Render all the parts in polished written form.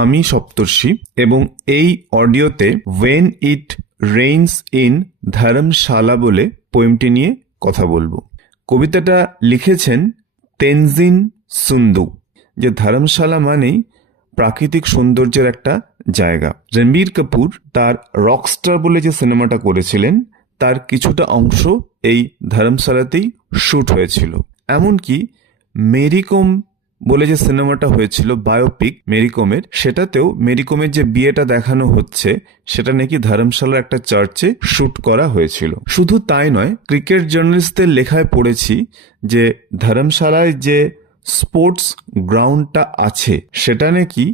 আমি সপ্তর্ষি এবং এই অডিওতে ওয়েন ইট রেইনস ইন ধর্মশালা বলে পোয়েমটি নিয়ে কথা বলবো। কবিতাটা লিখেছেন তেনজিন সুন্দু। যে ধর্মশালা মানেই প্রাকৃতিক সৌন্দর্যের একটা জায়গা। রণবীর কাপুর তার রকস্টার বলে যে সিনেমাটা করেছিলেন তার কিছুটা অংশ এই ধর্মশালাতেই শ্যুট হয়েছিল। এমনকি মেরি কম বলে যে সিনেমাটা হয়েছিল বায়োপিক মেরি কমের, সেটাতেও মেরি কমের যে বিয়েটা দেখানো হচ্ছে সেটা নাকি ধর্মশালার একটা চার্চে শ্যুট করা হয়েছিল। শুধু তাই নয়, ক্রিকেট জার্নালিস্টদের লেখায় পড়েছি যে ধর্মশালায় যে স্পোর্টস গ্রাউন্ডটা আছে সেটা নাকি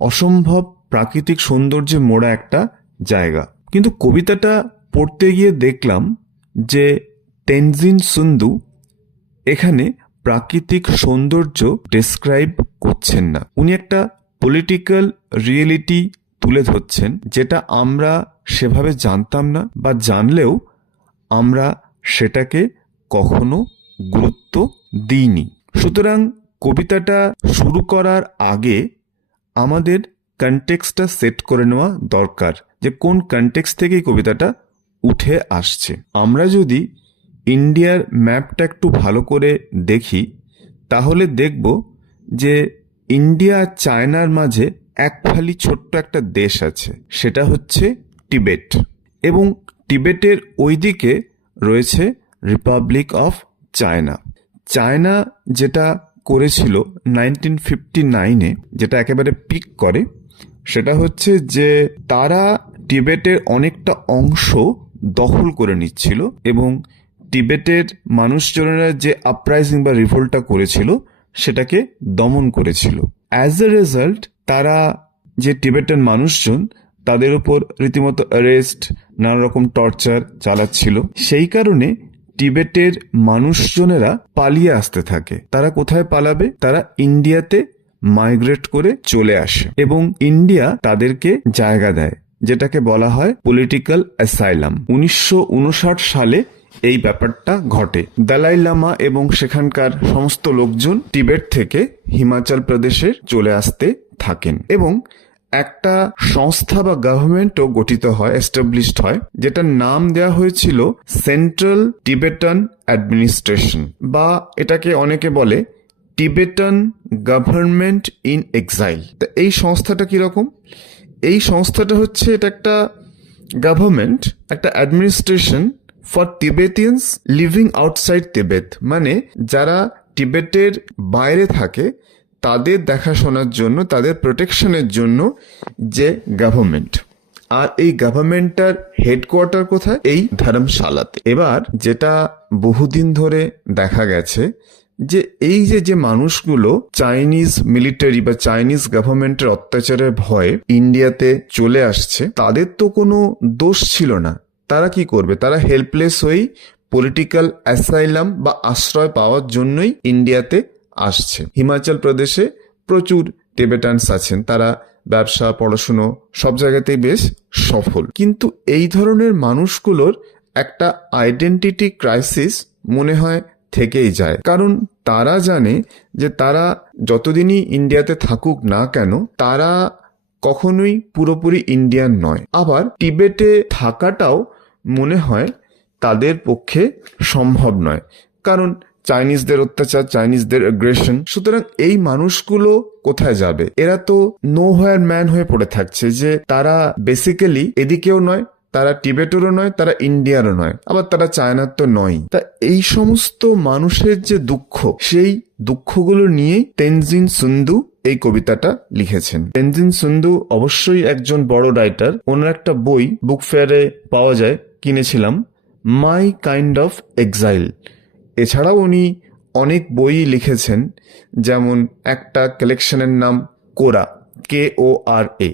অসম্ভব প্রাকৃতিক সৌন্দর্যে মোড়া একটা জায়গা। কিন্তু কবিতাটা পড়তে গিয়ে দেখলাম যে তেনজিন সুন্দু এখানে প্রাকৃতিক সৌন্দর্য ডেসক্রাইব করছেন না। উনি একটা পলিটিক্যাল রিয়েলিটি তুলে ধরছেন যেটা আমরা সেভাবে জানতাম না, বা জানলেও আমরা সেটাকে কখনো গুরুত্ব দিইনি। সুতরাং কবিতাটা শুরু করার আগে আমাদের কনটেক্সটটা সেট করে নেওয়া দরকার, যে কোন কনটেক্সট থেকে এই কবিতাটা উঠে আসছে। আমরা যদি ইন্ডিয়ার ম্যাপটা একটু ভালো করে দেখি তাহলে দেখব যে ইন্ডিয়া আর চায়নার মাঝে এক ফালি ছোট্ট একটা দেশ আছে, সেটা হচ্ছে টিবেট। এবং টিবেটের ওইদিকে রয়েছে রিপাবলিক অফ চায়না। চায়না যেটা করেছিল 1959-এ, যেটা একেবারে পিক করে, সেটা হচ্ছে যে তারা টিবেটের অনেকটা অংশ দখল করে নিচ্ছিল এবং টিবেটের মানুষজনেরা যে আপরাইজিং বা রিভোল্টটা করেছিল সেটাকে দমন করেছিল। অ্যাজ এ রেজাল্ট তারা যে টিবেটান মানুষজন তাদের উপর রীতিমতো অ্যারেস্ট, নানা রকম টর্চার চালাচ্ছিল। সেই কারণে টিবেটের মানুষজনেরা পালিয়ে আসতে থাকে। তারা কোথায় পালাবে? তারা ইন্ডিয়াতে মাইগ্রেট করে চলে আসে এবং ইন্ডিয়া তাদেরকে জায়গা দেয়, যেটাকে বলা হয় পলিটিক্যাল অ্যাসাইলাম। 1959 সালে এই ব্যাপারটা ঘটে। দালাই লামা এবং সেখানকার সমস্ত লোকজন টিবেট থেকে হিমাচল প্রদেশে চলে আসতে থাকেন এবং একটা সংস্থা বা গভর্নমেন্টও গঠিত হয়, এস্টাবলিশড হয়, যেটার নাম দেওয়া হয়েছিল সেন্ট্রাল টিবেটান অ্যাডমিনিস্ট্রেশন, বা এটাকে অনেকে বলে টিবেটান গভর্নমেন্ট ইন এক্সাইল। তা এই সংস্থাটা কিরকম? এই সংস্থাটা হচ্ছে এটা একটা গভর্নমেন্ট, একটা administration for Tibetans living outside Tibet, মানে যারা টিবেটের বাইরে থাকে তাদের দেখাশোনার জন্য, তাদের প্রোটেকশনের জন্য যে গভর্নমেন্ট। আর এই গভর্নমেন্টটার হেডকোয়ার্টার কোথায়? এই ধর্মশালাতে। এবার যেটা বহুদিন ধরে দেখা গেছে যে এই যে মানুষগুলো চাইনিজ মিলিটারি বা চাইনিজ গভর্নমেন্টের অত্যাচারের ভয়ে ইন্ডিয়াতে চলে আসছে, তাদের তো কোনো দোষ ছিল না। তারা কি করবে? তারা হেল্পলেস হয়েই পলিটিক্যাল অ্যাসাইলাম বা আশ্রয় পাওয়ার জন্যই ইন্ডিয়াতে আসছে। হিমাচল প্রদেশে প্রচুর টিবেটানস আছেন, তারা ব্যবসা, পড়াশুনো সব জায়গাতেই বেশ সফল। কিন্তু এই ধরনের মানুষগুলোর একটা আইডেন্টিটি ক্রাইসিস মনে হয় থেকেই যায়, কারণ তারা জানে যে তারা যতদিনই ইন্ডিয়াতে থাকুক না কেন তারা কখনোই পুরোপুরি ইন্ডিয়ান নয়। আবার টিবেটে থাকাটাও মনে হয় তাদের পক্ষে সম্ভব নয়, কারণ চাইনিজদের অত্যাচার, চাইনিজদের অ্যাগ্রেশন। সুতরাং এই মানুষগুলো কোথায় যাবে? এরা তো নো হোয়ার ম্যান হয়ে পড়ে থাকছে, যে তারা বেসিক্যালি এদিকেও নয়, তারা টিবেটেরও নয়, তারা ইন্ডিয়ারও নয়, আবার তারা চায়নার তো নয়। তা এই সমস্ত মানুষের যে দুঃখ, সেই দুঃখগুলো নিয়েই তেনজিন সুন্দু এই কবিতাটা লিখেছেন। তেনজিন সুন্দু অবশ্যই একজন বড় রাইটার। ওনার একটা বই বুক ফেয়ারে পাওয়া যায়, কিনেছিলাম, মাই কাইন্ড অফ এক্সাইল। এছাড়াও উনি অনেক বই লিখেছেন, যেমন একটা কালেকশনের নাম কোরা, KORA।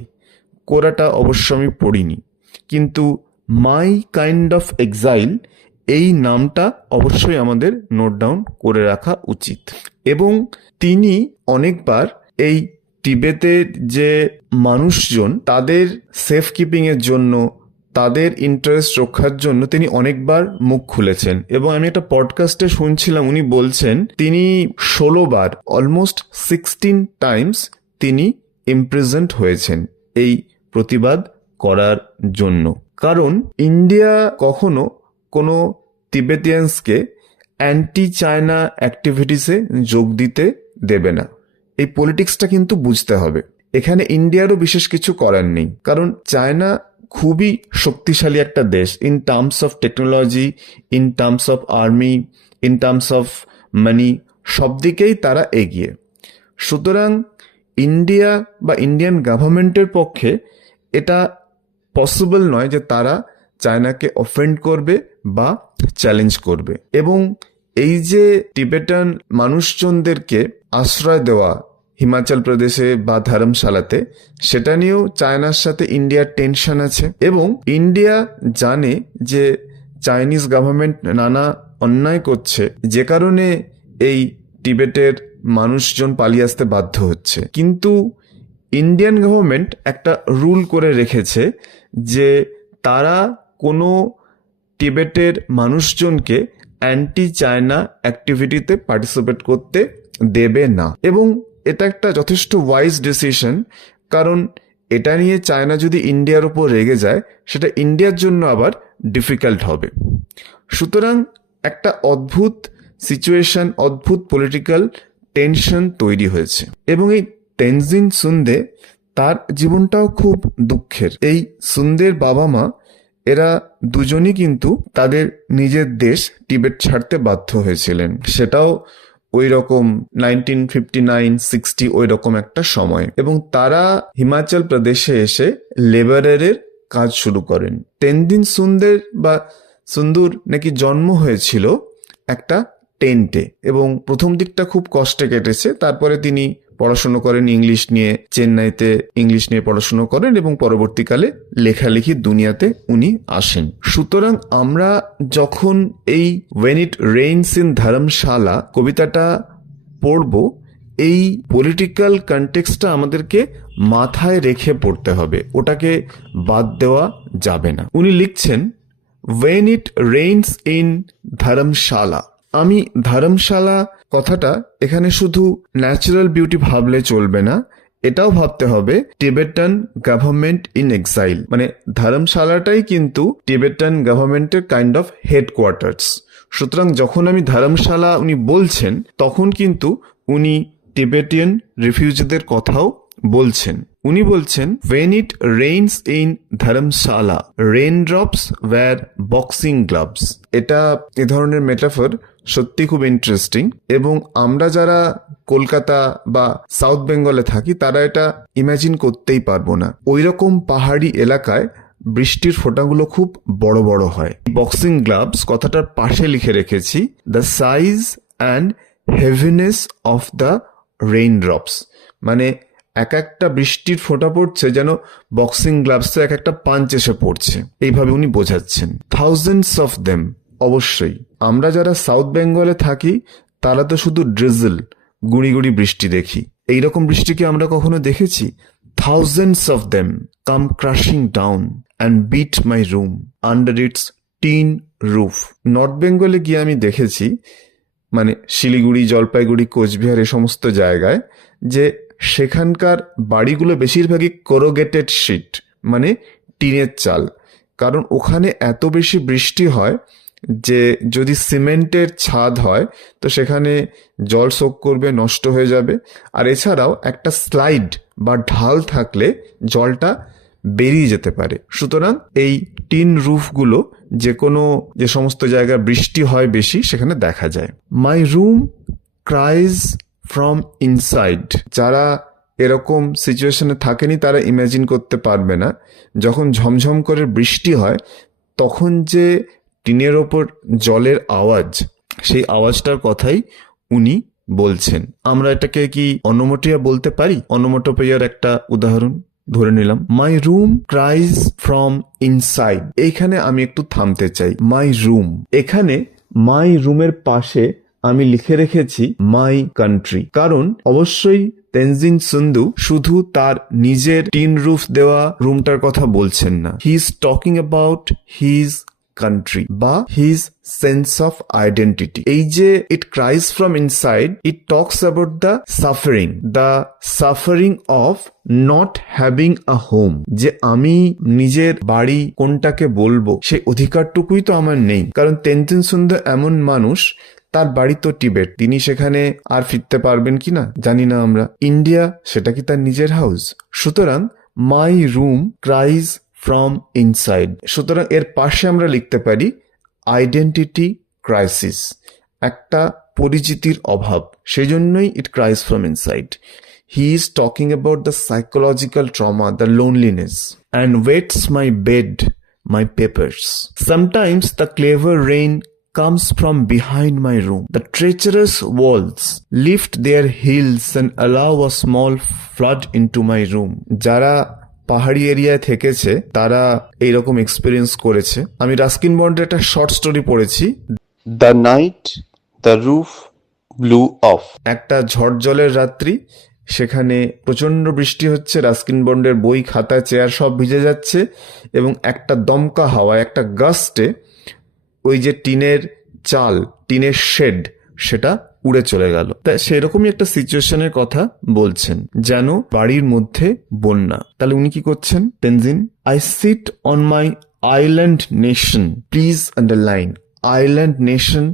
কোরাটা অবশ্য আমি পড়িনি, কিন্তু মাই কাইন্ড অফ এক্সাইল এই নামটা অবশ্যই আমাদের নোট ডাউন করে রাখা উচিত। এবং তিনি অনেকবার এই টিবেতের যে মানুষজন তাদের সেফ কিপিং এর জন্য, তাদের ইন্টারেস্ট রক্ষার জন্য তিনি অনেকবার মুখ খুলেছেন। এবং আমি একটা পডকাস্টে শুনছিলাম, উনি বলছেন তিনি 16 বার, অলমোস্ট 16 টাইমস তিনি ইমপ্রিজেন্ট হয়েছেন এই প্রতিবাদ করার জন্য। কারণ ইন্ডিয়া কখনো কোনো তিবেটিয়ানসকে অ্যান্টি চায়না অ্যাক্টিভিটিসে যোগ দিতে দেবে না। এই পলিটিক্সটা কিন্তু বুঝতে হবে। এখানে ইন্ডিয়ারও বিশেষ কিছু করার নেই, কারণ চায়না খুবই শক্তিশালী একটা দেশ in terms of technology, in terms of army, in terms of money, সব দিকেই তারা এগিয়ে। সুতরাং ইন্ডিয়া বা ইন্ডিয়ান গভর্নমেন্টের পক্ষে এটা পসিবল নয় যে তারা চায়নাকে অফেন্ড করবে বা চ্যালেঞ্জ করবে। এবং এই যে টিবেটান মানুষজনদেরকে আশ্রয় দেওয়া হিমাচল প্রদেশে বা ধর্মশালাতে, সেটা নিয়েও চায়নার সাথে ইন্ডিয়ার টেনশন আছে। এবং ইন্ডিয়া জানে যে চাইনিজ গভর্নমেন্ট নানা অন্যায় করছে, যে কারণে এই টিবেটের মানুষজন পালিয়ে আসতে বাধ্য হচ্ছে। কিন্তু ইন্ডিয়ান গভর্নমেন্ট একটা রুল করে রেখেছে যে তারা কোনো টিবেটের মানুষজনকে অ্যান্টি চায়না অ্যাক্টিভিটিতে পার্টিসিপেট করতে দেবে না। এবং এটা একটা যথেষ্ট ওয়াইজ ডিসিশন, কারণ এটা নিয়ে চায়না যদি ইন্ডিয়ার উপর রেগে যায়, সেটা ইন্ডিয়ার জন্য আবার ডিফিকাল্ট হবে। সুতরাং একটা অদ্ভুত সিচুয়েশন, অদ্ভুত পলিটিক্যাল টেনশন তৈরি হয়েছে। এবং এই তেনজিন সুন্দে, তার জীবনটাও খুব দুঃখের। এই সুন্দের বাবা মা এরা দুজনই কিন্তু তাদের নিজের দেশ টিবেট ছাড়তে বাধ্য হয়েছিলেন। সেটাও ওই রকম 1959-60 ওই রকম একটা সময়। এবং তারা হিমাচল প্রদেশে এসে লেবারের কাজ শুরু করেন। তেনজিন সুন্দের বা সুন্দর নাকি জন্ম হয়েছিল একটা টেন্টে, এবং প্রথম দিকটা খুব কষ্টে কেটেছে। তারপরে তিনি পড়াশুনো করেন ইংলিশ নিয়ে, চেন্নাইতে ইংলিশ নিয়ে পড়াশুনো করেন, এবং পরবর্তীকালে লেখালেখির দুনিয়াতে উনি আসেন। সুতরাং আমরা যখন এই ওয়েন ইট রেইনস ইন ধর্মশালা কবিতাটা পড়ব, এই পলিটিক্যাল কনটেক্সটটা আমাদেরকে মাথায় রেখে পড়তে হবে, ওটাকে বাদ দেওয়া যাবে না। উনি লিখছেন, ওয়েন ইট রেইনস ইন ধর্মশালা। আমি ধর্মশালা কথাটা এখানে শুধু ন্যাচারাল বিউটি ভাবলে চলবে না, এটাও ভাবতে হবে টিবেটান গভর্নমেন্ট ইন এক্সাইল। মানে ধর্মশালাটাই কিন্তু টিবেটান গভর্নমেন্টের কাইন্ড অফ হেডকোয়ার্টার্স। সুতরাং যখন আমি ধর্মশালা উনি বলছেন, তখন কিন্তু উনি টিবেটিয়ান রিফিউজিদের কথাও বলছেন। উনি বলছেন, when it rains in Dharamshala raindrops were boxing gloves। এটা এ ধরনের মেটাফর সত্যি খুব ইন্টারেস্টিং। এবং আমরা যারা কলকাতা বা সাউথ বেঙ্গলে থাকি, তারা এটা ইমাজিন করতেই পারবো না। ওই রকম পাহাড়ি এলাকায় বৃষ্টির ফোঁটাগুলো খুব বড় বড় হয়। বক্সিং গ্লাভস কথাটার পাশে লিখে রেখেছি, the size and heaviness of the raindrops. মানে এক একটা বৃষ্টির ফোঁটা পড়ছে যেন বক্সিং গ্লাভসে এক একটা পাঞ্চ এসে পড়ছে, এইভাবে উনি বোঝাচ্ছেন। Thousands of them. অবশ্যই আমরা যারা সাউথ বেঙ্গলে থাকি, তারা তো শুধু ড্রিজল, গুঁড়ি গুঁড়ি বৃষ্টি দেখি। এইরকম বৃষ্টি কি আমরা কখনো দেখেছি? Thousands of them come crashing down and beat my room under its tin roof. North বেঙ্গলে গিয়ে আমি দেখেছি, মানে শিলিগুড়ি, জলপাইগুড়ি, কোচবিহার, এ সমস্ত জায়গায়, যে সেখানকার বাড়িগুলো বেশিরভাগই কোরোগেটেড শিট, মানে টিনের চাল। কারণ ওখানে এত বেশি বৃষ্টি হয় যে যদি সিমেন্টের ছাদ হয় তো সেখানে জল সোক করবে, নষ্ট হয়ে যাবে। আর এছাড়াও একটা স্লাইড বা ঢাল থাকলে জলটা বেরিয়ে যেতে পারে। সুতরাং এই টিন রুফগুলো যে সমস্ত জায়গায় বৃষ্টি হয় বেশি, সেখানে দেখা যায়। My room cries from inside. যারা এরকম সিচুয়েশনে থাকেনি তারা ইমাজিন করতে পারবে না, যখন ঝমঝম করে বৃষ্টি হয় তখন যে টিনের ওপর জলের আওয়াজ, সেই আওয়াজটার কথাই উনি বলছেন। আমরা এটাকে কি অনোমোটিয়া বলতে পারি? অনোমোটোপেয়ার একটা উদাহরণ ধরে নিলাম। My room cries from inside. এইখানে আমি একটু থামতে চাই। মাই রুম, এখানে মাই রুমের পাশে আমি লিখে রেখেছি মাই কান্ট্রি। কারণ অবশ্যই তেনজিন সুন্দু শুধু তার নিজের টিন রুফ দেওয়া রুমটার কথা বলছেন না। He is talking about his country বা হিজ সেন্স অফ আইডেন্টিটি। এই যে it cries from inside, it talks about the suffering of not having a home. যে আমি নিজের বাড়ি কোনটাকে বলবো সেই অধিকারটুকুই তো আমার নেই। কারণ তেনজিন সুন্দর এমন মানুষ, তার বাড়ি তো টিবেট, তিনি সেখানে আর ফিরতে পারবেন কিনা জানি না আমরা। ইন্ডিয়া, সেটা কি তার নিজের হাউস? সুতরাং my room cries from inside. সুতরাং এর পাশে আমরা লিখতে পারি আইডেন্টিটি ক্রাইসিস, একটা পরিচিতির অভাব, সেই জন্যই it cries from inside. He is talking about the psychological trauma, the loneliness, and wets my bed, my papers. Sometimes the clever rain comes from behind my room. The treacherous walls lift their heels and allow a small flood into my room. যারা পাহাড়ি এরিয়ায় থেকেছে তারা এইরকম experience করেছে। আমি Ruskin বন্ডের একটা শর্ট স্টোরি পড়েছি, The night the roof blew off. একটা ঝড় জলের রাত্রি, সেখানে প্রচন্ড বৃষ্টি হচ্ছে, রাস্কিন বন্ডের বই খাতা চেয়ার সব ভিজে যাচ্ছে এবং একটা দমকা হাওয়া, একটা গাস্টে ওই যে টিনের চাল, টিনের শেড, সেটা উড়ে চলে গেল। তাই সেরকমই একটা সিচুয়েশনের কথা বলছেন, যেন বাড়ির মধ্যে বন্যা। তাহলে উনি কি করছেন Tenzing? I sit on my island nation. Please underline, island nation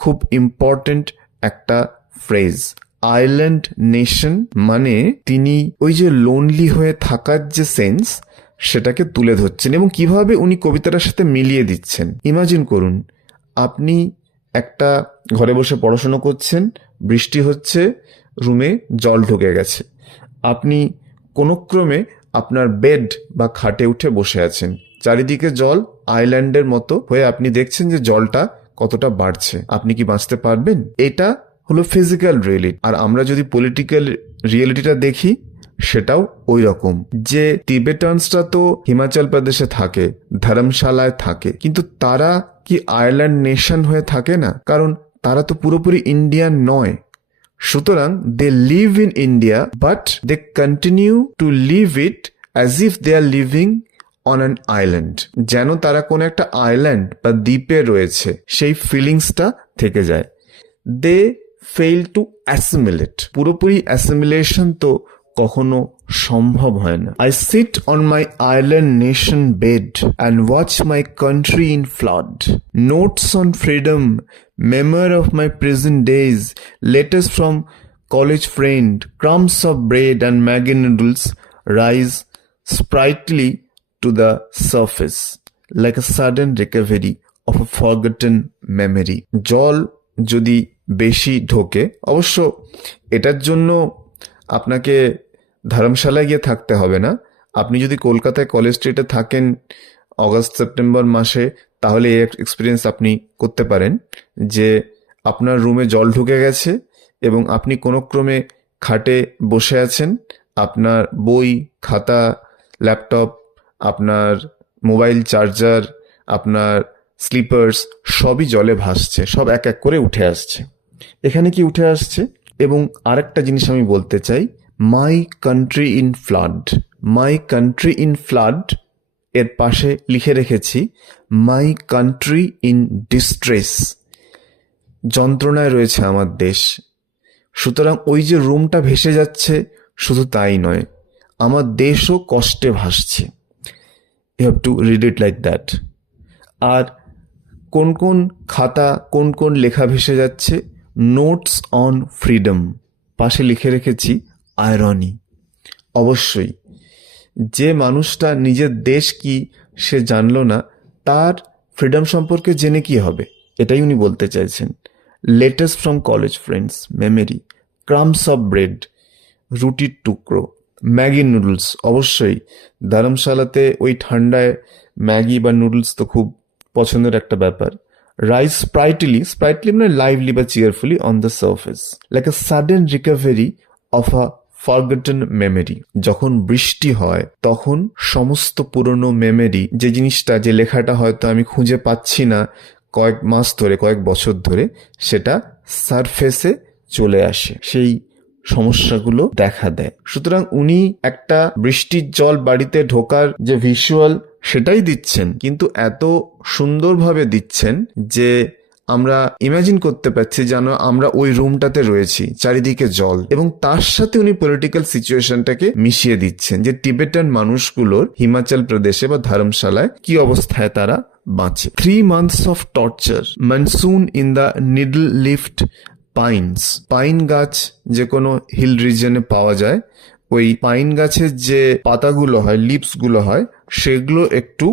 খুব ইম্পর্টেন্ট একটা ফ্রেজ। আইল্যান্ড নেশন মানে তিনি ওই যে লোনলি হয়ে থাকার যে সেন্স, সেটাকে তুলে ধরছেন এবং কিভাবে উনি কবিতাটার সাথে মিলিয়ে দিচ্ছেন। ইমাজিন করুন, আপনি একটা ঘরে বসে পড়াশোনা করছেন, বৃষ্টি হচ্ছে, রুমে জল ঢুকে গেছে, আপনি কোনো ক্রমে আপনার বেড বা খাটে উঠে বসে আছেন, চারিদিকে জল, আইল্যান্ডের মতো হয়ে আপনি দেখছেন যে জলটা কতটা বাড়ছে। আপনি কি বাঁচতে পারবেন? এটা হলো ফিজিক্যাল রিয়েলিটি। আর আমরা যদি পলিটিক্যাল রিয়েলিটিটা দেখি, সেটাও ওই রকম, যে তিবেটানসরা তো হিমাচল প্রদেশে থাকে, ধর্মশালায় থাকে, কিন্তু তারা কি আয়ারল্যান্ড নেশন হয়ে থাকে না? কারণ তারা তো পুরোপুরি ইন্ডিয়ান নয়। সুতরাং they live in India, but they continue to live it as if they are living on an island, যেন তারা কোনো একটা আইল্যান্ড বা দ্বীপে রয়েছে, সেই ফিলিংসটা থেকে যায়। They fail to assimilate. পুরোপুরি অ্যাসিমিলেশন তো কখনো সম্ভব হয় না। I sit on my island nation bed and watch my country in flood. Notes on freedom, memoir of my present days, letters from college friend, crumbs of bread and Maggi noodles rise sprightly to the surface like a sudden recovery of a forgotten memory. জল যদি বেশি ঢোকে, অবশ্য এটার জন্য আপনাকে ধর্মশালায় গিয়ে থাকতে হবে না। আপনি যদি কলকাতায় কলেজ স্ট্রিটে থাকেন অগস্ট সেপ্টেম্বর মাসে, তাহলে এই এক্সপিরিয়েন্স আপনি করতে পারেন যে আপনার রুমে জল ঢুকে গেছে এবং আপনি কোনো ক্রমে খাটে বসে আছেন, আপনার বই খাতা ল্যাপটপ, আপনার মোবাইল চার্জার, আপনার স্লিপার্স সবই জলে ভাসছে, সব এক এক করে উঠে আসছে। এখানে কি উঠে আসছে? এবং আরেকটা জিনিস আমি বলতে চাই, মাই country in flood. My country in flood এর পাশে লিখে রেখেছি মাই কান্ট্রি ইন ডিস্ট্রেস। যন্ত্রণায় রয়েছে আমার দেশ। সুতরাং ওই যে রুমটা ভেসে যাচ্ছে, শুধু তাই নয়, আমার দেশও কষ্টে ভাসছে। You have to read it like that. আর কোন কোন খাতা, কোন কোন লেখা ভেসে যাচ্ছে? নোটস অন ফ্রিডম, পাশে লিখে রেখেছি আয়রনি। অবশ্যই যে মানুষটা নিজের দেশ কি সে জানলো না, তার ফ্রিডম সম্পর্কে জেনে কি হবে, এটাই উনি বলতে চাইছেন। Letters from college friends, memory, crumbs of bread, রুটির টুকরো, ম্যাগি নুডলস। অবশ্যই ধর্মশালাতে ওই ঠান্ডায় ম্যাগি বা নুডলস তো খুব পছন্দের একটা ব্যাপার। রাইজ স্প্রাইটলি, স্প্রাইটলি মানে লাইভলি বা cheerfully on the surface, like a sudden recovery of a forgotten memory. যখন বৃষ্টি হয় তখন সমস্ত পুরনো মেমোরি, যে জিনিসটা, যে লেখাটা হয়তো আমি খুঁজে পাচ্ছি না কয়েক মাস ধরে, কয়েক বছর ধরে, সেটা সারফেসে চলে আসে, সেই সমস্যাগুলো দেখা দেয়। সুতরাং উনি একটা বৃষ্টির জল বাড়িতে ঢোকার যে ভিজুয়াল, সেটাই দিচ্ছেন, কিন্তু এত সুন্দরভাবে দিচ্ছেন যে আমরা ইমাজিন করতে পারছি যেন আমরা ওই রুমটাতে রয়েছি, চারিদিকে জল, এবং তার সাথে উনি পলিটিক্যাল সিচুয়েশনটাকে মিশিয়ে দিচ্ছেন যে টিবেটান মানুষগুলোর হিমাচল প্রদেশে বা ধর্মশালায় কি অবস্থায় তারা বাঁচে। 3 months of torture, monsoon in the needle lift pines. Pine গাছ যে কোনো হিল রিজনে পাওয়া যায়, ওই পাইন গাছের যে পাতাগুলো হয়, লিপস গুলো হয়, সেগুলো একটু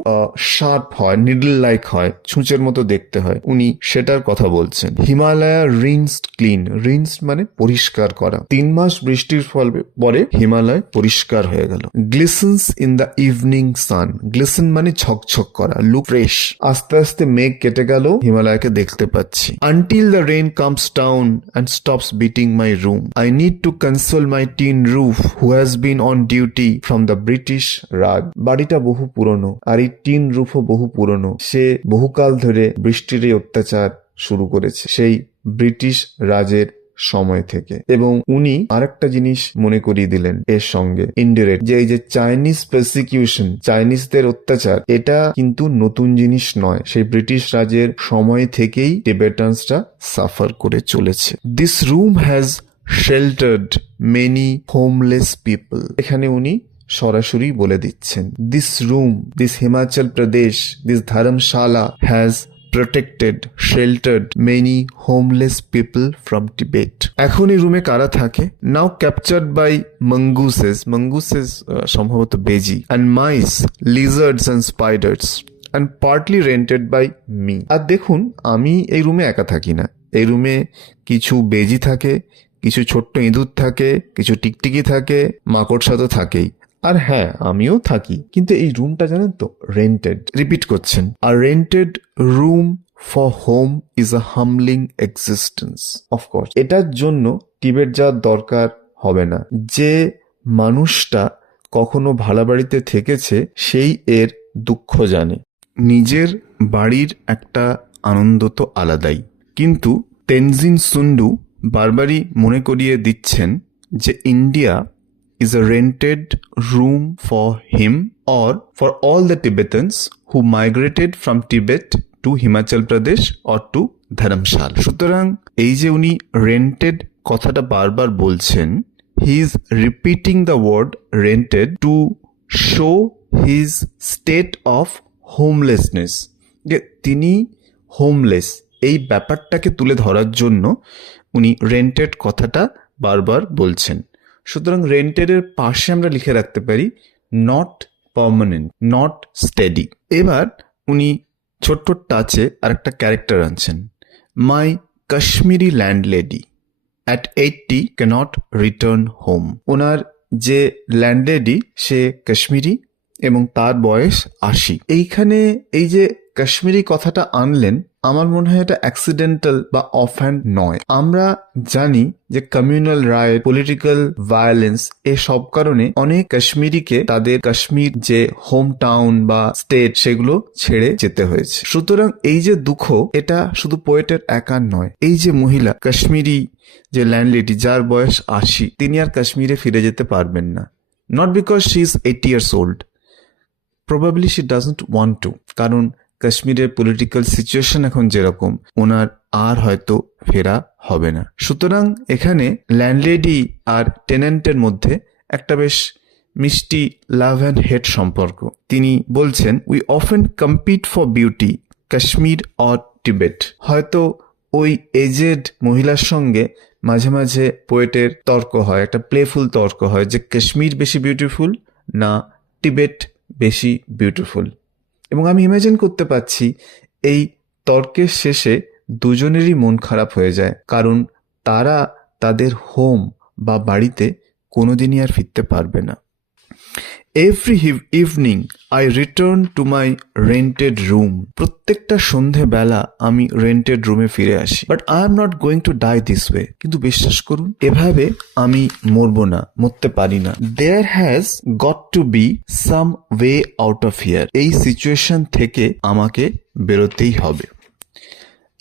শার্প হয়, নিডল লাইক হয়, ছুঁচের মতো দেখতে হয়। উনি সেটার কথা বলছেন। হিমালয়া রিন্সড ক্লিন, রিন্সড মানে পরিষ্কার করা। 3 মাস বৃষ্টির ফল পরে হিমালয় পরিষ্কার হয়ে গেল। গ্লিসেন্স ইন দ্য ইভিনিং সান, গ্লিসেন মানে ঝকঝক করা, লুক ফ্রেশ। আস্তে আস্তে মেঘ কেটে গেল, হিমালয়কে দেখতে পাচ্ছি। Until the rain comes down and stops beating my room, I need to console my tin roof who has been on duty from the British Raj. বাড়িটা বহু পুরনো, আর এই টিন রুফও বহু পুরনো। সে বহুকাল ধরে বৃষ্টির এই অত্যাচার শুরু করেছে, সেই ব্রিটিশ রাজের সময় থেকে। এবং উনি আরেকটা জিনিস মনে করিয়ে দিলেন এর সঙ্গে ইনডিরেক্ট, যে এই যে চাইনিজ প্রসিকিউশন, চাইনিজদের অত্যাচার, এটা কিন্তু নতুন জিনিস নয়, সেই ব্রিটিশ রাজের সময় থেকেই টিবেটানসরা সাফার করে চলেছে। This room has শেল্টার্ড many homeless people, এখানে উনি সরাসরি বলে দিচ্ছেন this room, this Himachal Pradesh, this Dharamshala has protected, sheltered many homeless people from Tibet. এখন এই রুমে কারা থাকে? Now captured by mongooses, mongooses সম্ভবত বেজি, and mice, lizards and spiders, and partly rented by me. আর দেখুন, আমি এই রুমে একা থাকি না, এই রুমে কিছু বেজি থাকে, কিছু ছোট্ট ইঁদুর থাকে, কিছু টিকটিকি থাকে, মাকড়সা তো থাকেই, আর হ্যাঁ আমিও থাকি। কিন্তু এই রুমটা জানেন তো রেন্টেড, রিপিট করছেন, আর rented room for home is a humbling existence. Of course এটার জন্য টিবেট যাওয়ার দরকার হবে না। যে মানুষটা কখনো ভাড়া বাড়িতে থেকেছে সেই এর দুঃখ জানে। নিজের বাড়ির একটা আনন্দ তো আলাদাই, কিন্তু তেনজিন সুন্ডু বারবারই মনে করিয়ে দিচ্ছেন যে India is a rented room for him or for all the Tibetans who migrated from Tibet to Himachal Pradesh or to Dharamshala. সুতরাং এই যে উনি rented কথাটা বারবার বলছেন, he is repeating the word rented to show his state of homelessness, যে তিনি homeless, এই ব্যাপারটাকে তুলে ধরার জন্য উনি rented কথাটা বারবার বলছেন। সুতরাং রেন্টেডের পাশে আমরা লিখে রাখতে পারি নট পার্মানেন্ট, নট স্টেডি। এবার উনি ছোট্ট টাচে আর একটা ক্যারেক্টার আনছেন, my Kashmiri landlady at 80 can't return home. ওনার যে ল্যান্ডলেডি সে কাশ্মীরি এবং তার বয়স 80। এইখানে এই যে কাশ্মীরি কথাটা আনলেন, আমার মনে হয় এটা অ্যাক্সিডেন্টাল বা অফ হ্যান্ড নয়। আমরা জানি যে কমিউনাল রাইট, পলিটিক্যাল ভায়োলেন্স, এ সব কারণে অনেক কাশ্মীরিকে তাদের কাশ্মীর যে হোম টাউন বা স্টেট সেগুলো ছেড়ে যেতে হয়েছে। সুতরাং এই যে দুঃখ, এটা শুধু পোয়েটের একার নয়। এই যে মহিলা কাশ্মীরি যে ল্যান্ডলেডি, যার বয়স 80, তিনি আর কাশ্মীরে ফিরে যেতে পারবেন না। Not because she is 80 years old, probably she doesn't want to, কারণ কাশ্মীরের পলিটিক্যাল সিচুয়েশন এখন যেরকম, ওনার আর হয়তো ফেরা হবে না। সুতরাং এখানে ল্যান্ডলেডি আর টেনেন্টের মধ্যে একটা বেশ মিষ্টি লাভ অ্যান্ড হেট সম্পর্ক। তিনি বলছেন, we often compete for beauty, Kashmir or Tibet. হয়তো ওই এজেড মহিলার সঙ্গে মাঝে মাঝে পোয়েটের তর্ক হয়, একটা প্লেফুল তর্ক হয় যে কাশ্মীর বেশি বিউটিফুল না টিবেট বেশি বিউটিফুল। এবং আমি ইমাজিন করতে পারছি এই তর্কের শেষে দুজনেরই মন খারাপ হয়ে যায়, কারণ তারা তাদের হোম বা বাড়িতে কোনোদিনই আর ফিরতে পারবে না। Every evening I return to my rented room, প্রত্যেকটা সন্ধেবেলা আমি রেন্টেড রুমে ফিরে আসি। But I am not going to die this way, কিন্তু বিশ্বাস করুন এভাবে আমি মরবো না, মরতে পারি না। There has got to be some way out of here, এই সিচুয়েশন থেকে আমাকে বেরোতেই হবে।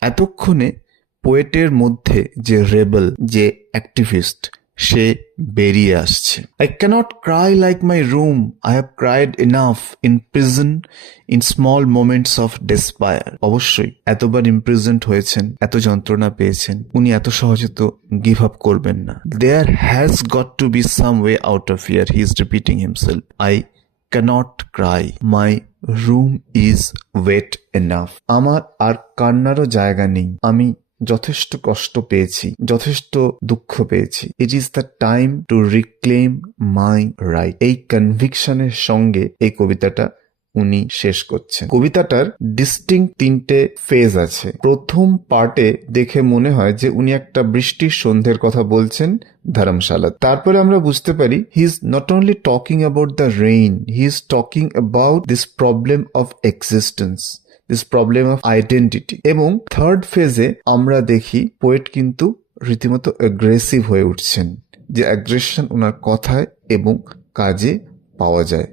এতক্ষণে পোয়েটের মধ্যে যে রেবেল, যে অ্যাক্টিভিস্ট, সে বেরিয়ে আসছে। I cannot cry like my room. I have cried enough in prison in small moments of despair. অবশ্যই এতবার imprisoned হয়েছেন, এত যন্ত্রণা পেয়েছেন, উনি এত সহজে তো গিভ আপ করবেন না। There has got to be some way out of here. He is repeating himself. I cannot cry. My room is wet enough. আমার আর কান্নারও জায়গা নেই। আমি যথেষ্ট কষ্ট পেয়েছি, যথেষ্ট দুঃখ পেয়েছি। It is the time to reclaim my right. এই কনভিকশনের সঙ্গে এই কবিতাটা উনি শেষ করছেন। কবিতাটার ডিস্টিংক্ট তিনটে ফেজ আছে। প্রথম পার্টে দেখে মনে হয় যে উনি একটা বৃষ্টির সন্ধ্যের কথা বলছেন ধর্মশালা। তারপরে আমরা বুঝতে পারি he is not only talking about the rain, he is talking about this problem of existence, this problem of identity. এবং থার্ড ফেজে আমরা দেখি পোয়েট কিন্তু রীতিমতো অ্যাগ্রেসিভ হয়ে উঠছেন, যে অ্যাগ্রেশন ওনার কথায় এবং কাজে পাওয়া যায়।